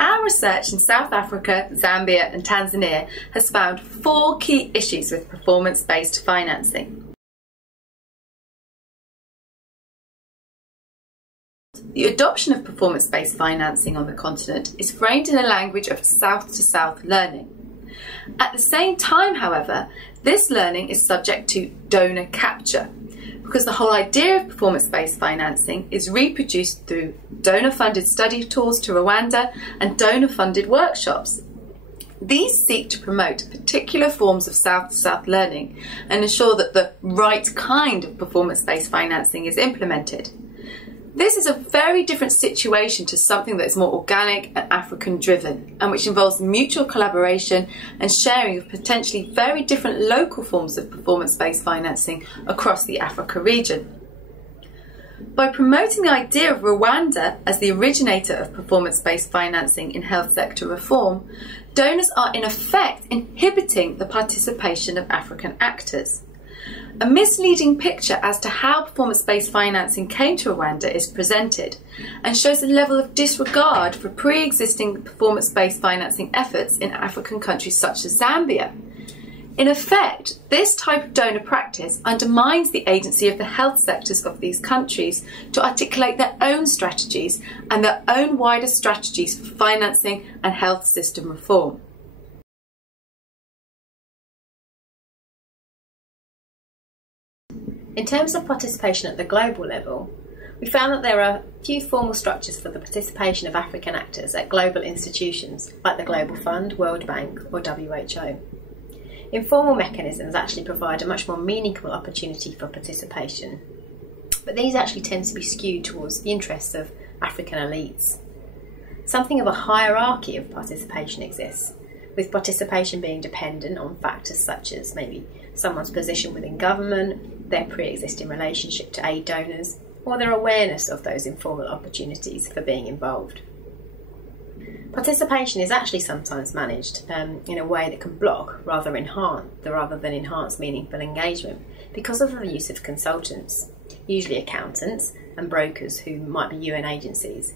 Our research in South Africa, Zambia and Tanzania has found 4 key issues with performance-based financing. The adoption of performance-based financing on the continent is framed in a language of South-to-South learning. At the same time, however, this learning is subject to donor capture, because the whole idea of performance-based financing is reproduced through donor-funded study tours to Rwanda and donor-funded workshops. These seek to promote particular forms of South-to-South learning and ensure that the right kind of performance-based financing is implemented. This is a very different situation to something that is more organic and African-driven, and which involves mutual collaboration and sharing of potentially very different local forms of performance-based financing across the Africa region. By promoting the idea of Rwanda as the originator of performance-based financing in health sector reform, donors are in effect inhibiting the participation of African actors. A misleading picture as to how performance-based financing came to Rwanda is presented and shows a level of disregard for pre-existing performance-based financing efforts in African countries such as Zambia. In effect, this type of donor practice undermines the agency of the health sectors of these countries to articulate their own strategies and their own wider strategies for financing and health system reform. In terms of participation at the global level, we found that there are few formal structures for the participation of African actors at global institutions like the Global Fund, World Bank or WHO. Informal mechanisms actually provide a much more meaningful opportunity for participation, but these actually tend to be skewed towards the interests of African elites. Something of a hierarchy of participation exists, with participation being dependent on factors such as maybe someone's position within government, their pre-existing relationship to aid donors, or their awareness of those informal opportunities for being involved. Participation is actually sometimes managed in a way that can block rather than enhance meaningful engagement because of the use of consultants, usually accountants and brokers who might be UN agencies.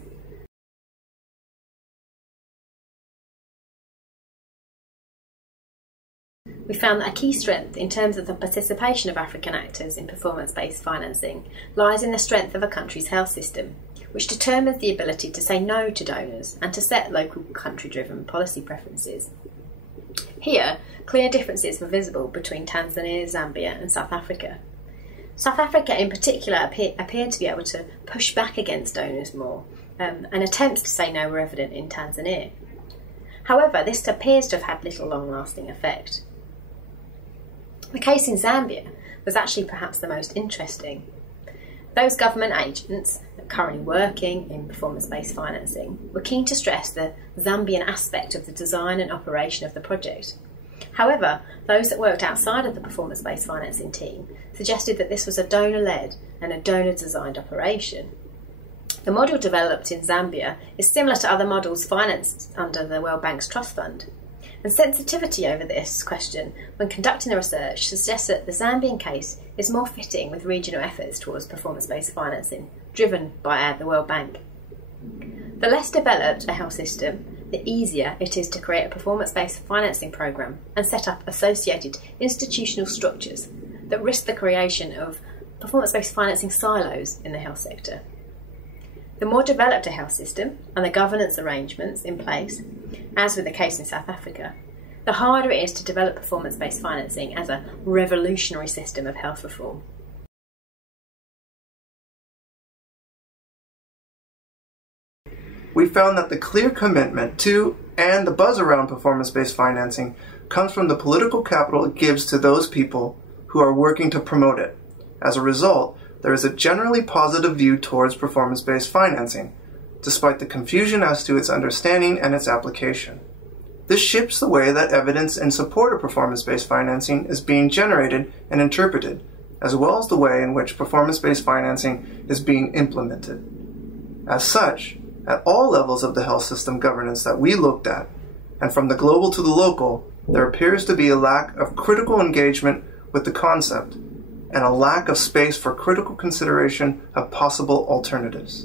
We found that a key strength in terms of the participation of African actors in performance-based financing lies in the strength of a country's health system, which determines the ability to say no to donors and to set local country-driven policy preferences. Here, clear differences were visible between Tanzania, Zambia and South Africa. South Africa in particular appeared to be able to push back against donors more, and attempts to say no were evident in Tanzania. However, this appears to have had little long-lasting effect. The case in Zambia was actually perhaps the most interesting. Those government agents currently working in performance-based financing were keen to stress the Zambian aspect of the design and operation of the project. However, those that worked outside of the performance-based financing team suggested that this was a donor-led and a donor-designed operation. The model developed in Zambia is similar to other models financed under the World Bank's Trust Fund. And sensitivity over this question when conducting the research suggests that the Zambian case is more fitting with regional efforts towards performance-based financing, driven by the World Bank. The less developed a health system, the easier it is to create a performance-based financing programme and set up associated institutional structures that risk the creation of performance-based financing silos in the health sector. The more developed a health system and the governance arrangements in place, as with the case in South Africa, the harder it is to develop performance-based financing as a revolutionary system of health reform. We found that the clear commitment to and the buzz around performance-based financing comes from the political capital it gives to those people who are working to promote it. As a result, there is a generally positive view towards performance-based financing, despite the confusion as to its understanding and its application. This shifts the way that evidence in support of performance-based financing is being generated and interpreted, as well as the way in which performance-based financing is being implemented. As such, at all levels of the health system governance that we looked at, and from the global to the local, there appears to be a lack of critical engagement with the concept, and a lack of space for critical consideration of possible alternatives.